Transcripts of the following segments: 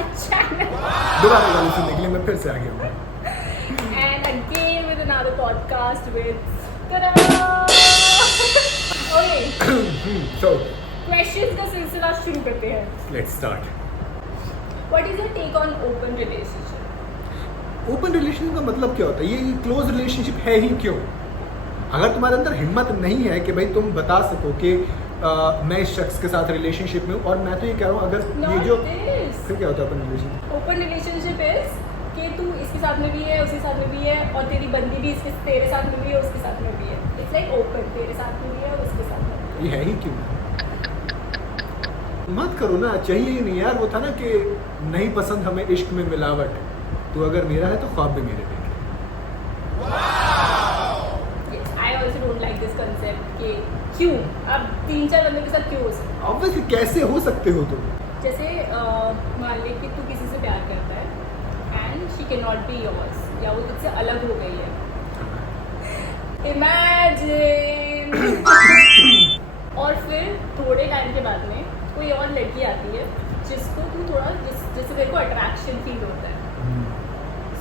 my channel. दोबारा गाली सुनने के लिए मैं फिर से आ गया हूँ. And again with another podcast with ta-da! Okay, So questions का सिलसिला शुरू करते हैं. let's start. What is your take on open relationship? Open relationship का मतलब क्या होता है? ये क्लोज रिलेशनशिप है ही क्यों? अगर तुम्हारे अंदर हिम्मत नहीं है कि भाई तुम बता सको कि मैं इस शख्स के साथ रिलेशनशिप में हूँ, और मैं तो ये कह रहा हूँ अगर ये Not जो this. फिर क्या होता है open relationship? Open relationship is कि तू इसके साथ में भी है, उसके साथ में भी है, और तेरी बंदी भी इसके तेरे साथ में भी है, उसके साथ में भी है. इट्स लाइक ओपन, तेरे साथ में भी है और उसके साथ में भी ये है ही क्यों? मत करो ना, चाहिए ही नहीं यार. वो था ना कि नहीं पसंद हमें इश्क में मिलावट, तो अगर मेरा है तो ख्वाब भी मेरे देखे. है. I also don't like this concept कि क्यों अब 3-4 बंदों के साथ क्यों हो सकता ऑब्वियसली कैसे हो सकते हो तुम? है. जैसे मान ले कि तू किसी से प्यार करता है and she can not be yours, या वो तुझसे अलग हो गई है. इमेजिन. और फिर थोड़े टाइम के बाद में कोई और लड़की आती है जिसको तू थोड़ा जिससे तेरे को अट्रैक्शन फील होता है.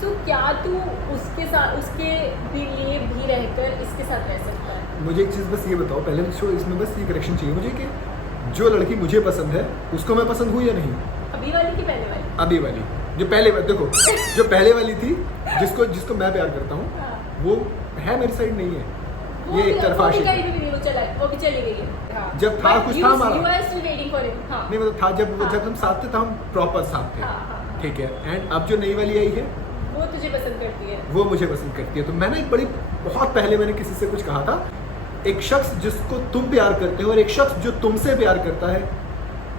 सो क्या तू उसके साथ उसके लिए भी रहकर इसके साथ रह सकता है? मुझे एक चीज़ बस ये बताओ पहले तो, इसमें बस ये करेक्शन चाहिए मुझे कि जो लड़की मुझे पसंद है उसको मैं पसंद हूँ या नहीं? अभी वाली की पहले वाली? अभी वाली. जो पहले देखो, जो पहले वाली थी जिसको मैं प्यार करता हूँ, हाँ. वो है मेरी साइड नहीं है. वो ये भी- एक तरफा वो भी आशिक कहीं है. भी नहीं, वो भी चली गई है. हाँ. जब था But कुछ you- था हमारा. you are still waiting for him. हाँ. नहीं मतलब था जब हाँ. जब हम साथ थे तो हम प्रॉपर साथ थे. हाँ, हाँ, हाँ. ठीक है. एंड अब जो नई वाली आई है वो तुझे पसंद करती है. वो मुझे पसंद करती है. तो मैंने एक बहुत पहले मैंने किसी से कुछ कहा था, एक शख्स जिसको तुम प्यार करते हो और एक शख्स जो तुमसे प्यार करता है,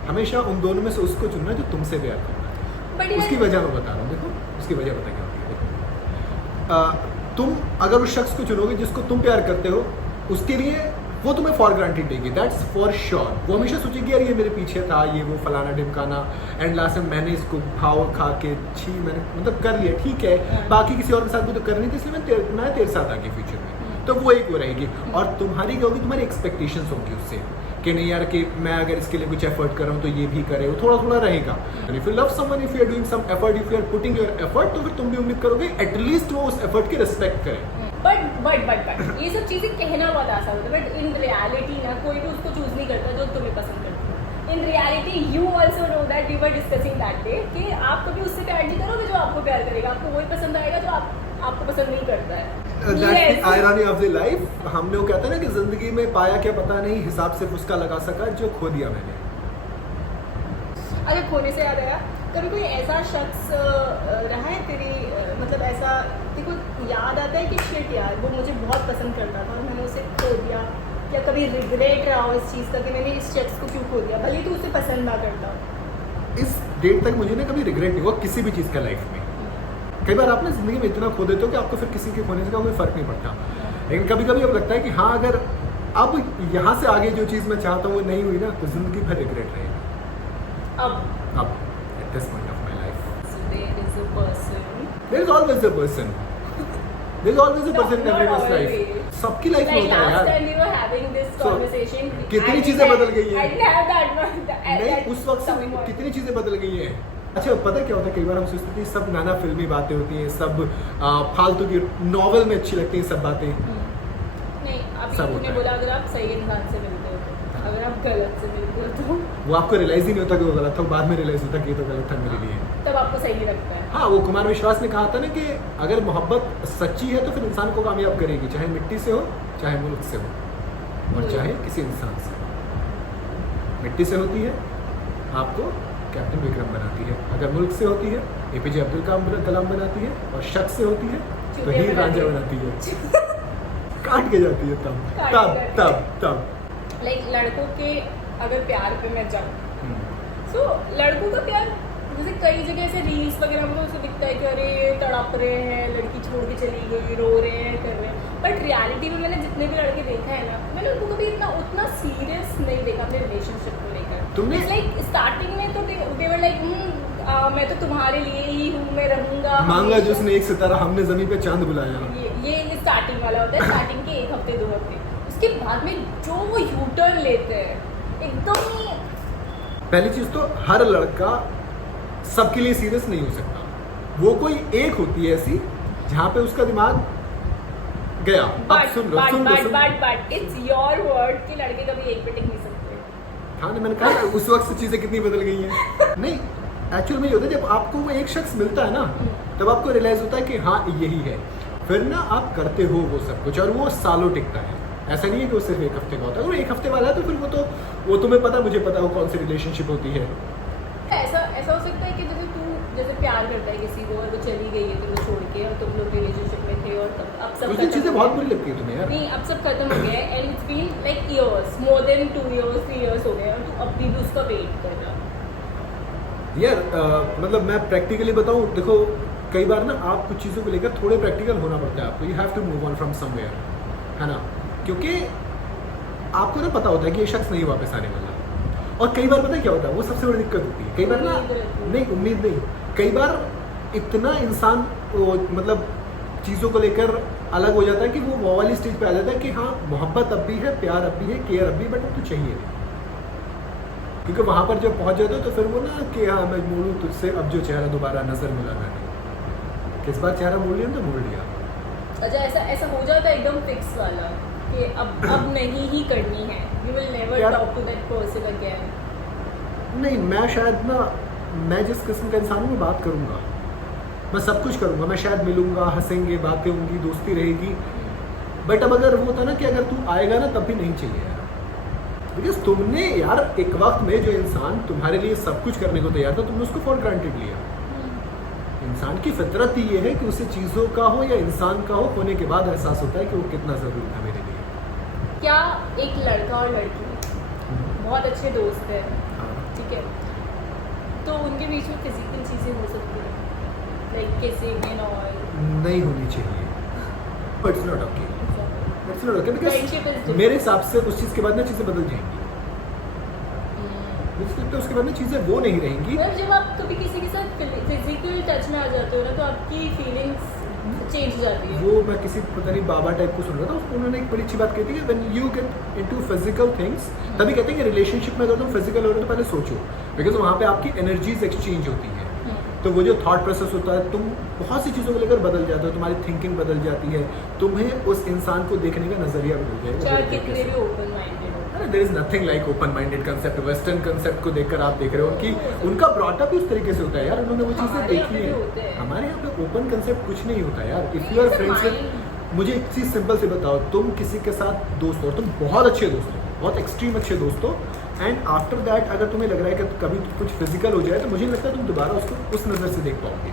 हमेशा उन दोनों में से उसको चुनना जो तुमसे प्यार करता है. But उसकी यार- वजह मैं बता रहा हूँ. देखो उसकी वजह पता क्या होती है. देखो तुम अगर उस शख्स को चुनोगे जिसको तुम प्यार करते हो, उसके लिए वो तुम्हें फॉर ग्रांटेड देगी. That's for sure. वो हमेशा सोचेगी यार ये मेरे पीछे था, ये वो फलाना ढिमकाना, एंड लास्ट में मैंने इसको भाव खा के मैंने मतलब कर लिया. ठीक है, बाकी किसी और के साथ भी तो कर नहीं थी, इसलिए मैं तेरे साथ आगे फ्यूचर में. तो वो एक वो रहेगी. और तुम्हारी क्या होगी, तुम्हारी एक्सपेक्टेशंस होंगी उससे कि नहीं यार कि मैं अगर इसके लिए कुछ एफर्ट कर रहा हूँ तो ये भी करे. वो थोड़ा थोड़ा रहेगा. If you love someone, if you are doing some effort, if you are putting your effort, तो फिर तुम भी उम्मीद करोगे एटलीस्ट वो उस एफर्ट की रिस्पेक्ट करे. बट ये सब चीज़ें कहना बहुत आसान होता है, बट इन रियलिटी ना कोई भी उसको चूज नहीं करता जो तुम्हें पसंद करता है. In reality you also know that we were discussing that day कि आप कभी उससे प्यार नहीं करोगे जो आपको प्यार करेगा. आपको वही पसंद आएगा जो आपको पसंद नहीं करता है. That's the irony of the life. हमने वो कहते हैं ना कि जिंदगी में पाया क्या पता नहीं, हिसाब सिर्फ उसका लगा सका जो खो दिया मैंने. अरे खोने से याद आया, कभी कोई ऐसा शख्स रहा है तेरी मतलब ऐसा देखो याद आता है कि शिट यार वो मुझे बहुत पसंद करता था और मैंने उसे खो दिया, या कभी रिग्रेट रहा हो इस चीज़ का कि मैंने इस शख्स को क्यों खो दिया, भले तू उसे पसंद ना करता. इस डेट तक मुझे ना कभी रिग्रेट नहीं हुआ किसी भी चीज़ का लाइफ में. कई बार आप ना जिंदगी में इतना खो देते हो कि आपको फिर किसी के खोने से कोई फर्क नहीं पड़ता. लेकिन कभी कभी अब लगता है कि हाँ अगर अब यहाँ से आगे जो चीज़ मैं चाहता हूँ वो नहीं हुई ना, तो जिंदगी भर रिग्रेट रहेगा. अब at this point of my life there is always a person. There is always a person in everyone's life. सबकी लाइफ में होता है यार. Last time we were having this conversation. कितनी चीजें बदल गई हैं. I didn't have that one. नहीं उस वक्त से कितनी चीजें बदल गई हैं. अच्छा पता क्या होता है, कई बार हम सोचते हैं सब नाना फिल्मी बातें होती हैं, सब फालतू की नॉवल में अच्छी लगती हैं सब बातें. नहीं अभी सब तूने होता है. बोला अगर आप सही इंसान से मिलते हो तो, अगर आप गलत से मिलते हो तो वो आपको रियलाइज ही नहीं होता कि वो गलत था, वो बाद में रियलाइज होता कि ये तो गलत था मेरे लिए. तब आपको सही नहीं लगता है. हाँ वो कुमार विश्वास ने कहा था ना कि अगर मोहब्बत सच्ची है तो फिर इंसान को कामयाब करेगी, चाहे मिट्टी से हो चाहे मुल्क से हो और चाहे किसी इंसान से. मिट्टी से होती है आपको कैप्टन विक्रम बनाती है, अगर मुल्क से होती है एपीजे अब्दुल कलाम बनाती है, और शख्स से होती है तो हीर रांझा बनाती है. काट के जाती है तब लाइक लड़कों के अगर प्यार पे मैं जाऊँ सो लड़कों का प्यार जैसे कई जगह ऐसे रील्स वगैरह में तो उसको दिखता है कि अरे तड़प रहे हैं, लड़की छोड़ के चली गई, रो रहे हैं, कर रहे हैं. बट रियलिटी में मैंने जितने भी लड़के देखा है ना, मैंने उनको कभी उतना सीरियस नहीं देखा अपने रिलेशनशिप को लेकर. तुमने लाइक स्टार्टिंग में तो देवर लाइक मैं तो तुम्हारे लिए ही हूँ, मैं रहूंगा. मांगा जिसने एक सितारा, हमने जमीन पे चांद बुलाया. ये स्टार्टिंग वाला होता है. स्टार्टिंग के 1 हफ्ते 2 हफ्ते, उसके बाद में जो वो यूटर्न लेते हैं एकदम ही. पहली चीज तो हर लड़का सबके लिए सीरियस नहीं हो सकता। वो कोई एक होती है ऐसी जहाँ पे उसका दिमाग गया। अब सुन लो बट इट्स योर वर्ड कि लड़के कभी एक पे टिक नहीं सकते। हाँ मैंने कहा ना, उस वक्त से चीज़ें कितनी बदल गई हैं। नहीं, एक्चुअल में ये होता है जब आपको वो एक शख्स मिलता है ना, तब आपको रियलाइज होता है कि हाँ यही है। फिर ना आप करते हो वो सब कुछ और वो सालों टिकता है। ऐसा नहीं है कि वो सिर्फ एक हफ्ते का होता है। अगर एक हफ्ते वाला है तो फिर वो तुम्हें पता, मुझे पता, वो कौन सी रिलेशनशिप होती है। ऐसा हो सकता है कि जैसे प्यार करता है किसी को और वो चली गई है तो वो छोड़ के, और तुम लोग रिलेशनशिप में थे और तब अब सब उसकी चीज़ें बहुत बुरी लगती है तुम्हें यार। नहीं, अब सब खत्म हो गया है and it's been like years, more than 2 years 3 years हो गए और तू अब भी उसका वेट कर रहा। यार मतलब मैं प्रैक्टिकली बताऊँ, देखो कई बार ना आप कुछ चीज़ों को लेकर थोड़े प्रैक्टिकल होना पड़ता है आपको। You have to move on from somewhere, है ना, क्योंकि आपको ना पता होता है कि ये शख्स नहीं वापस आने वाला। और कई बार पता है क्या होता है, वो सबसे बड़ी दिक्कत होती है। कई बार ना, नहीं उम्मीद नहीं, कई बार इतना इंसान मतलब चीज़ों को लेकर अलग हो जाता है कि वो वाली स्टेज पे आ जाता है कि हाँ मोहब्बत अब भी है, प्यार अब भी है, केयर अब भी, बट अब तो चाहिए नहीं। क्योंकि वहाँ पर जब पहुँच जाते हो तो फिर वो ना कि हाँ मैं मोड़ूँ तुझसे अब जो चेहरा दोबारा नजर मिलाना नहीं। किस बार चेहरा मोड़ लिया तो मोड़ लिया। अच्छा, ऐसा हो जाता है एकदम फिक्स वाला कि अब नहीं ही करनी है, you will never talk to that person again. नहीं, मैं शायद ना, मैं जिस किस्म का इंसान हूँ मैं बात करूँगा, मैं सब कुछ करूँगा, मैं शायद मिलूँगा, हंसेंगे, बातें होंगी, दोस्ती रहेगी। बट अब अगर वो होता ना कि अगर तू आएगा ना तब भी नहीं चाहिए यार, बिकॉज तुमने यार एक वक्त में जो इंसान तुम्हारे लिए सब कुछ करने को तैयार था, तुमने उसको फॉर ग्रांटेड लिया। इंसान की फितरत ही ये है कि उसे चीज़ों का हो या इंसान का होने के बाद एहसास होता है कि वो कितना ज़रूरी था मेरे लिए। क्या एक लड़का और लड़की बहुत अच्छे दोस्त हैं, ठीक है, तो उनके बीच में फिजिकल चीज़ें हो सकती हैं, लाइक किसिंग एंड ऑल? नहीं होनी चाहिए, but it's not okay, it's not okay, Friendship is because different. मेरे हिसाब से उस चीज़ के बाद ना चीज़ें बदल जाएंगी। तो उसके बाद में चीज़ें वो नहीं रहेंगी। मतलब जब आप कभी किसी के साथ फिजिकल टच में आ जाते हो ना तो आपकी फीलिंग्स चेंज हो जाती है। वो मैं किसी पता नहीं बाबा टाइप को सुन रहा था, उन्होंने एक बड़ी अच्छी बात कही थी कि when you get into physical things, तभी कहते हैं कि रिलेशनशिप में अगर तुम फिजिकल हो रहे हो तो पहले सोचो, बिकॉज वहाँ पे आपकी एनर्जीज एक्सचेंज होती है। तो वो जो थॉट प्रोसेस होता है, तुम बहुत सी चीज़ों को लेकर बदल जाते हो, तुम्हारी थिंकिंग बदल जाती है, तुम्हें उस इंसान को देखने का नजरिया बदल जाएगा। चाहे कितने भी ओपन माइंडेड हो, there is nothing like open minded concept. Western concept को देखकर आप देख रहे हो उनका ब्रॉटअप उस तरीके से होता है यार, उन्होंने वो चीज़ें देखी है। हमारे यहाँ पे ओपन कंसेप्ट कुछ नहीं होता यार। इफ यू आर फ्रेंड्स, मुझे एक चीज़ सिंपल से बताओ, तुम किसी के साथ दोस्त हो, तुम बहुत अच्छे दोस्त हो, बहुत एक्सट्रीम अच्छे दोस्त हो, एंड आफ्टर दैट अगर तुम्हें लग रहा है कि कभी कुछ फिजिकल हो जाए तो मुझे लगता है तुम दोबारा उसको उस नज़र से देख पाओगे।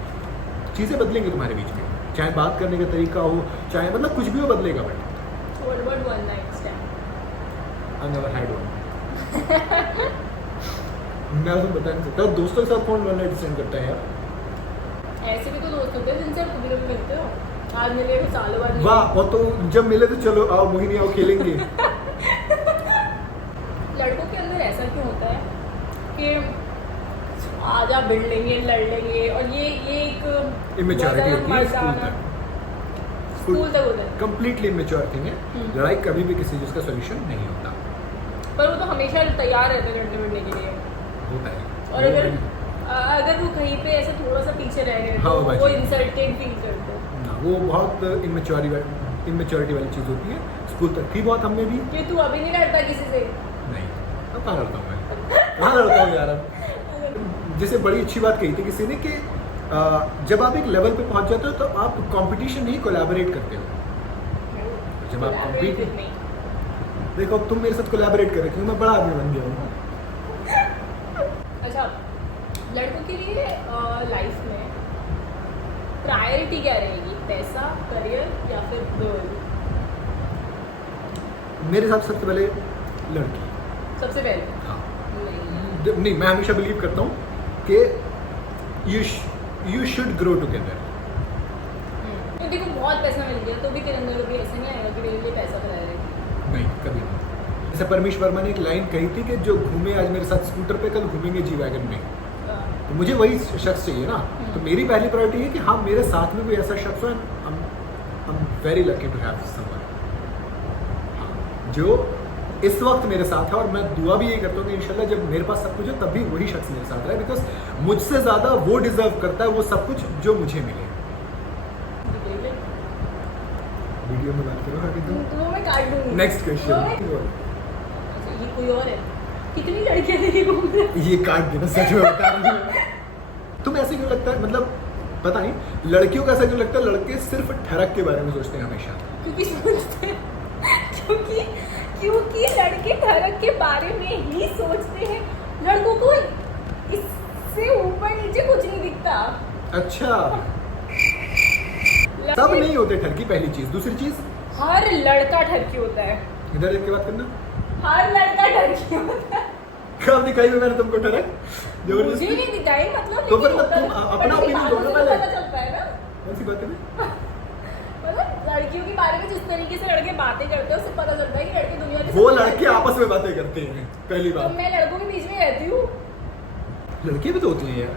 चीज़ें बदलेंगी तुम्हारे बीच में, चाहे बात करने का तरीका हो, चाहे मतलब कुछ भी हो, बदलेगा। But what about one night stand? I never had one. मैं आपको बता नहीं सकता दोस्तों के साथ कौन वन नाइट स्टैंड करता है यार। ऐसे भी तो दोस्त होते हैं जिनसे आप कभी मिलते हो, आज मिले तो सालों बाद। वाह, और तो जब मिले तो चलो आओ मोहिनी आओ खेलेंगे। लड़कों के अंदर ऐसा क्यों होता है कि आज आप भिड़ लेंगे, लड़ लेंगे, और ये एक इमेच्योरिटी होती है स्कूल तक होता है, कंप्लीटली इमेच्योर थिंग है। लड़ाई कभी भी किसी चीज़ का सोल्यूशन नहीं होता, पर वो तो हमेशा तैयार रहते हैं लड़ने भिड़ने के लिए होता है। और अगर वो कहीं पे ऐसे थोड़ा सा पीछे रह गए तो वो इंसल्टेड फील करते हैं ना, वो बहुत इमेच्योरिटी वाली चीज़ होती है। स्कूल तक थी बहुत हमें भी। कि तू अभी नहीं लड़ता किसी से? नहीं, अब कहाँ लड़ता हूँ मैं, कहाँ लड़ता हूँ यार। अब जैसे बड़ी अच्छी बात कही थी किसी ने कि जब आप एक लेवल पे पहुंच जाते हो तो आप कंपटीशन नहीं कोलैबोरेट करते हो। जब आप कॉम्पीट, देखो अब तुम मेरे साथ कोलैबोरेट कर रहे हो क्योंकि मैं बड़ा आदमी बन गया हूँ। अच्छा, लड़कों के लिए लाइफ में प्रायोरिटी क्या रहेगी, पैसा, करियर या फिर गर्ल? मेरे हिसाब से सबसे पहले लड़की, सबसे पहले। हाँ नहीं, मैं हमेशा बिलीव करता हूँ कि यू शुड ग्रो टुगेदर। तो देखो बहुत पैसा मिल गया तो भी तेरे अंदर कभी ऐसा नहीं आएगा कि मेरे लिए पैसा प्रायोरिटी? नहीं, कभी नहीं। जैसे परमेश वर्मा ने एक लाइन कही थी कि जो घूमे आज मेरे साथ स्कूटर पे कल घूमेंगे जी वैगन में। तो मुझे वही शख्स चाहिए ना, तो मेरी पहली प्रायोरिटी है कि हाँ मेरे साथ में कोई ऐसा शख्स हो, I am very lucky to have someone जो इस वक्त मेरे साथ है, और मैं दुआ भी ये करता हूँ कि इंशाल्लाह जब मेरे पास सब कुछ हो तब भी वही शख्स मेरे साथ रहे, बिकॉज मुझसे ज़्यादा वो डिजर्व करता है वो सब कुछ जो मुझे मिले। वीडियो में बात करो आगे तुम। तो वो मैं काट दूंगी। Next question. अच्छा, ये कोई और है? कितनी लड़कियां देखी घूम रही हैं? ये काट देना, सच में बता रही हूँ। तुम ऐसे क्यों लगता है, मतलब पता नहीं लड़कियों का ऐसा क्यों लगता है, लड़के सिर्फ ठरक के बारे में सोचते हैं हमेशा? क्योंकि सोचते हैं क्योंकि लड़के ठरक के बारे में ही सोचते हैं। लड़कों को इससे ऊपर नीचे कुछ नहीं दिखता। अच्छा, सब नहीं होते ठरकी, पहली चीज। दूसरी चीज, हर लड़का ठरकी होता है। इधर देख के बात करना। हर लड़का ठरकी होता है। कब दिखाई में मैंने तुमको ठरक? मुझे नहीं दिखाई, मतलब तो फिर लेकिन होता तुम है। अपना पर opinion दो ना बातों से पहले। पता चलता है ना, कौन सी बात है? मतलब लड़कियों के बारे में जिस तरीके से लड़के बातें करते हैं उससे पता चलता है कि लड़के दुनिया के वो सबसे लड़के अच्छे आपस में बातें करते हैं, पहली तो बात। मैं लड़कों के बीच में रहती हूँ। लड़कियां भी तो होती हैं यार,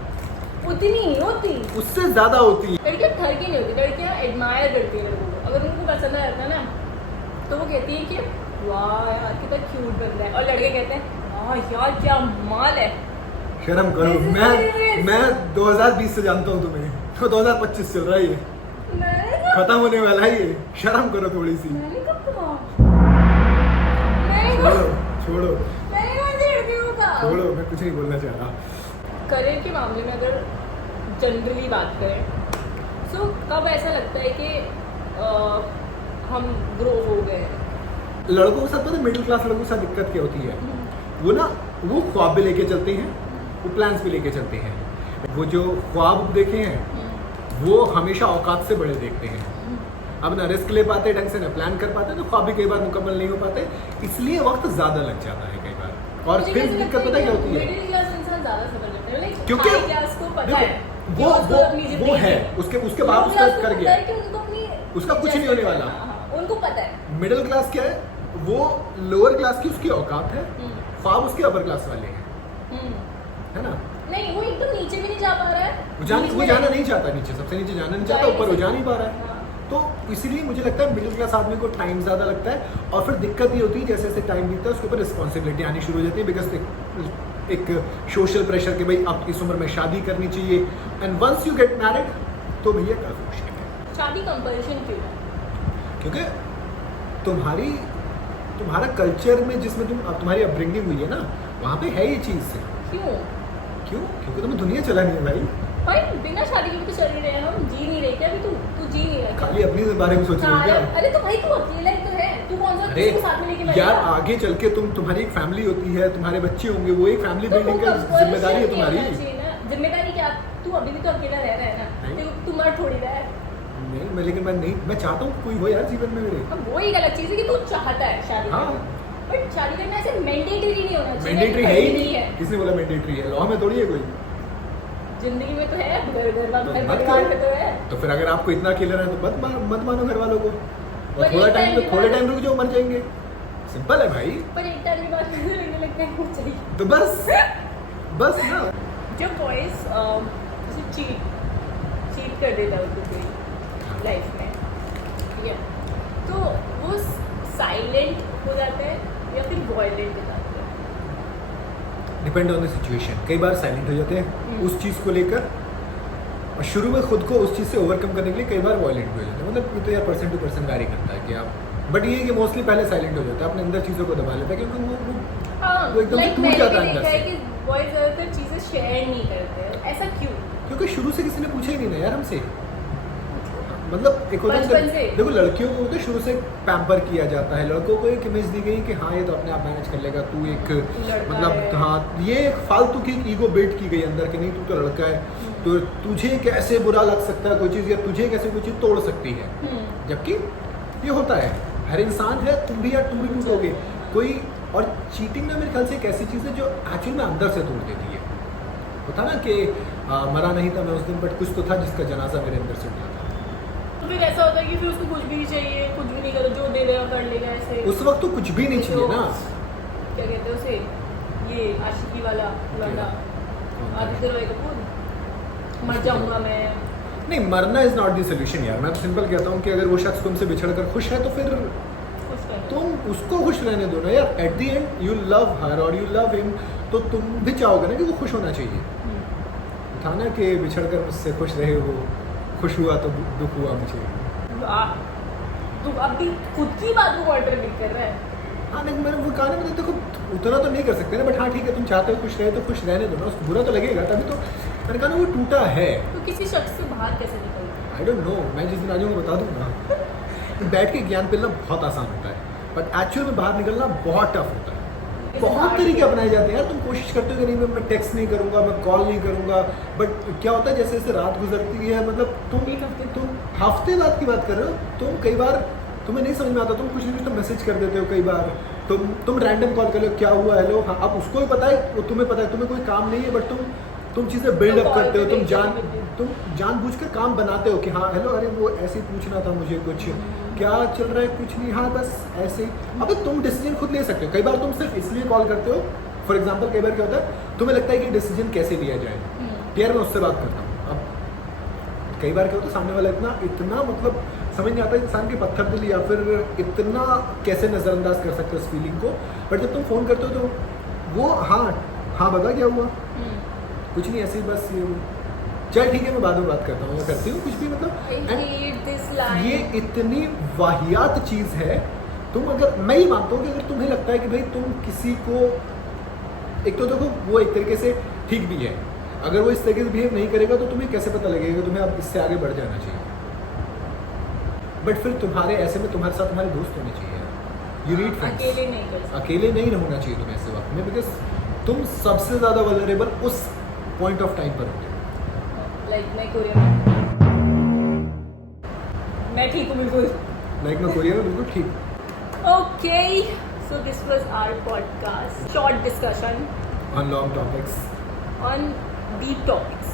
उतनी नहीं होती। उससे ज्यादा होती हैं। लड़कियां ठरकी नहीं होती, लड़कियां एडमायर करती है लड़कों को। अगर उनको पसंद आ जाता है ना तो वो कहती है कि वाह यार कितना क्यूट बंदा है, और लड़के कहते हैं वाह यार क्या माल है। शर्म करो, मैं 2020 से जानता हूँ तुम्हें, तो 2025 चल रहा है, ये मैंने खत्म होने वाला है ये। शर्म करो थोड़ी सी। मैंने कब कहा? मैंने छोड़ो छोड़ो मैंने कहा लड़के को कहा। छोड़ो, मैं कुछ नहीं बोलना चाह रहा। करियर के मामले में अगर जनरली बात करें तो कब ऐसा लगता है कि हम ग्रो हो गए हैं? लड़कों के साथ पता है मिडिल क्लास लड़कों के साथ दिक्कत क्या होती है? वो ना, वो ख्वाब भी लेके चलते हैं, वो प्लान्स भी लेके चलते हैं। वो जो ख्वाब देखे हैं वो हमेशा औकात से बड़े देखते हैं। अब ना रिस्क ले पाते ढंग से, ना प्लान कर पाते, तो ख्वाब भी कई बार मुकम्मल नहीं हो पाते, इसलिए वक्त ज़्यादा लग जाता है कई बार। और फिर दिक्कत पता है क्या होती है? मिडिल क्लास इंसान ज़्यादा सफर करता है, लाइक क्योंकि हाई क्लास को पता है कि वो उसको अपनी जिंदगी वो है, उसके बाप उसका कर गया, कि उनको अपनी उसका कुछ नहीं होने वाला। उनको पता है। मिडिल क्लास क्या है? वो लोअर क्लास की उसकी औकात है, ख्वाब उसके अपर क्लास वाले हैं, है ना? नहीं, वो एकदम नीचे भी नहीं जा पा रहा है। वो जाना नहीं चाहता नीचे, सबसे नीचे जाना नहीं चाहता, ऊपर वो जा नहीं पा रहा है। तो इसीलिए मुझे लगता है मिडिल क्लास आदमी को टाइम ज़्यादा लगता है, और फिर दिक्कत ये होती है जैसे जैसे टाइम बीतता है उसके ऊपर रिस्पॉन्सिबिलिटी आनी शुरू हो जाती है, बिकॉज एक सोशल प्रेशर के भाई अब इस उम्र में शादी करनी चाहिए, and once you get married तो भैया काफ़ी मुश्किल है। शादी कंपल्शन क्यों है? क्योंकि तुम्हारा कल्चर में जिसमें तुम्हारी अपब्रिंगिंग हुई है ना, वहाँ पे है ये चीज़। क्यों? क्योंकि तुम्हें दुनिया चलानी है भाई। भाई बिना शादी के भी तो चल ही रहे हैं, हम जी नहीं रहे क्या? अभी तू जी नहीं रहा क्या? खाली अपने बारे में सोच रहे हो क्या? अरे तो भाई तू अकेला ही तो है, तू कौन सा अरे किसको साथ में लेके यार, बैठेगा? आगे चल के तुम्हारी एक फैमिली होती है, तुम्हारे बच्चे होंगे, वो एक फैमिली तो बिल्डिंग का compulsion जिम्मेदारी है नहीं तुम्हारी। होना चाहिए ना। जिम्मेदारी क्या? तू अभी भी तो अकेला रह रहा है ना, नहीं। तू मर थोड़ी रहा है। नहीं, लेकिन मैं चाहता हूँ कोई हो यार जीवन में मेरे। अब वो ही गलत चीज़ है कि तू चाहता है शादी हाँ। करना, बट शादी करना ऐसे मैंडेटरी नहीं होना चाहिए। मैंडेटरी है ही नहीं है, किसने बोला मैंडेटरी है? लॉ में थोड़ी है कोई। जिंदगी में तो है, घर तो मत परिवार में करो। तो है। तो फिर अगर आपको इतना अकेले रहना है तो मत मानो घर वालों को, और पर थोड़ा एक टाइम time के थोड़े बाद- टाइम रुक जाओ, मर जाएंगे। सिंपल है भाई। पर एक टाइम के बाद मुझे लगने लगता है वो चाहिए। तो बस ना। जब बॉयज जैसे चीट कर देता है उनको कोई लाइफ में, ठीक है, तो वो साइलेंट हो जाते हैं या फिर वॉयलेंट हो जाते हैं? Depend on the situation. कई बार साइलेंट हो जाते हैं उस चीज़ को लेकर, और शुरू में खुद को उस चीज़ से ओवरकम करने के लिए कई बार वॉयलेंट भी हो जाते हैं। मतलब ये तो यार पर्सन टू पर्सन वैरी करता है कि आप, बट ये है कि मोस्टली पहले साइलेंट हो जाता है, अपने अंदर चीज़ों को दबा लेता है, क्योंकि वो एकदम से लाइक टूट मैंने जाता भी है अंदर देखा है से। कि बॉयज ज़्यादातर चीज़ें शेयर नहीं करते हैं। ऐसा क्यों? क्योंकि शुरू से किसी ने पूछा ही नहीं ना यार हमसे। मतलब एक होता है बचपन से। देखो, लड़कियों को तो शुरू से पैम्पर किया जाता है, लड़कों को एक इमेज दी गई कि हाँ ये तो अपने आप मैनेज कर लेगा, तू एक लड़का मतलब है। हाँ, ये एक फालतू की ईगो बिल्ड की गई अंदर कि नहीं तू तो लड़का है, तो तुझे कैसे बुरा लग सकता है कोई चीज़, या तुझे कैसे कोई चीज़ तोड़ सकती है। जबकि ये होता है, हर इंसान है, तुम भी यार तुम भी टूटोगे कोई। और चीटिंग ना मेरे ख्याल से एक ऐसी चीज़ है जो एक्चुअल में अंदर से तोड़ देती है। होता ना कि मरा नहीं था मैं उस दिन, बट कुछ तो था जिसका जनाजा मेरे अंदर से उठा था। तो फिर ऐसा होता है कि फिर उसको कुछ भी चाहिए, कुछ भी नहीं करो, जो दे देगा कर लेगा ऐसे। उस वक्त तो कुछ भी नहीं चाहिए ना। क्या कहते हैं उसे, ये आशिकी वाला लौंडा आदित्य रॉय कपूर, मर जाऊंगा मैं। नहीं, मरना इज नॉट द सोल्यूशन यार। मैं तो सिंपल कहता हूँ कि अगर वो शख्स तुमसे बिछड़ कर खुश है तो फिर कुछ कर तुम उसको खुश रहने दो ना यार. At the end you love हर और यू लव हिम, तो तुम भी चाहोगे ना कि वो खुश होना चाहिए. था ना कि बिछड़कर मुझसे खुश रहे हो, खुश हुआ तो दुख हुआ मुझे. तू अभी खुद की बात को कॉन्ट्रडिक्ट कर रहा है. हाँ नहीं, मैंने वो कहा ना, मतलब देखो उतना तो नहीं कर सकते ना, बट हाँ ठीक है, तुम चाहते हो खुश रहे तो खुश रहने दो ना. उसको बुरा तो लगेगा, तभी तो मैंने कहा ना वो टूटा है. तो किसी शख्स से बाहर कैसे निकलता आई डोंट नो, मैं जिस दिन आ जाऊँगा बता दूंगा. बैठ के ज्ञान पिलना बहुत आसान होता है, बट एक्चुअल में बाहर निकलना बहुत टफ होता है. बहुत तरीके अपनाए जाते हैं यार. तुम कोशिश करते हो कि नहीं मैं टेक्स्ट नहीं करूंगा, मैं कॉल नहीं करूंगा, बट क्या होता है जैसे जैसे रात गुजरती है, मतलब तुम हफ्ते बाद की बात कर रहे हो. तुम कई बार तुम्हें नहीं समझ में आता, तुम कुछ नहीं तो मैसेज कर देते हो. कई बार तुम रैंडम कॉल कर लो, क्या हुआ, हेलो. हाँ, अब उसको भी पता है, वो तुम्हें पता है, तुम्हें कोई काम नहीं है, बट तुम चीज़ें बिल्डअप तो करते हो. call तुम जानबूझकर काम बनाते हो कि हाँ हेलो, अरे वो ऐसे ही पूछना था मुझे, कुछ क्या चल रहा है, कुछ नहीं, हाँ बस ऐसे ही. अब तुम डिसीजन खुद ले सकते हो. कई बार तुम सिर्फ इसलिए कॉल करते हो. फॉर एग्जाम्पल कई बार क्या होता है, तुम्हें लगता है कि डिसीजन कैसे लिया जाए, यार मैं उससे बात करता हूँ. अब कई बार क्या होता है, सामने वाला इतना मतलब समझ नहीं आता इंसान के पत्थर दिल, या फिर इतना कैसे नज़रअंदाज कर सकते हो उस फीलिंग को. बट जब तुम फ़ोन करते हो तो वो हाँ बता क्या हुआ, कुछ नहीं, ऐसे ही बस ये चल ठीक है मैं बाद में बात करता हूँ, मैं करती हूँ कुछ भी, मतलब ये इतनी वाहियात चीज़ है. तुम अगर, मैं ये मानता हूँ कि अगर तुम्हें लगता है कि भाई तुम किसी को, एक तो देखो वो एक तरीके से ठीक भी है, अगर वो इस तरीके से बिहेव नहीं करेगा तो तुम्हें कैसे पता लगेगा, तुम्हें अब इससे आगे बढ़ जाना चाहिए. बट फिर तुम्हारे ऐसे में तुम्हारे साथ तुम्हारे दोस्त होने चाहिए. You need friends. अकेले नहीं रहना चाहिए तुम्हें ऐसे वक्त में, बिकॉज तुम सबसे ज़्यादा वल्नरेबल उस पॉइंट ऑफ टाइम पर होते हो. लाइक मैं कोरिया में, मैं ठीक हूँ बिल्कुल. लाइक मैं कोरिया में बिल्कुल ठीक. Okay, so this was our podcast, short discussion on long topics, on deep topics.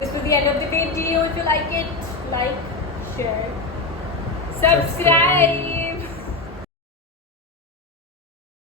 This was the end of the video. If you like it, like, share, subscribe.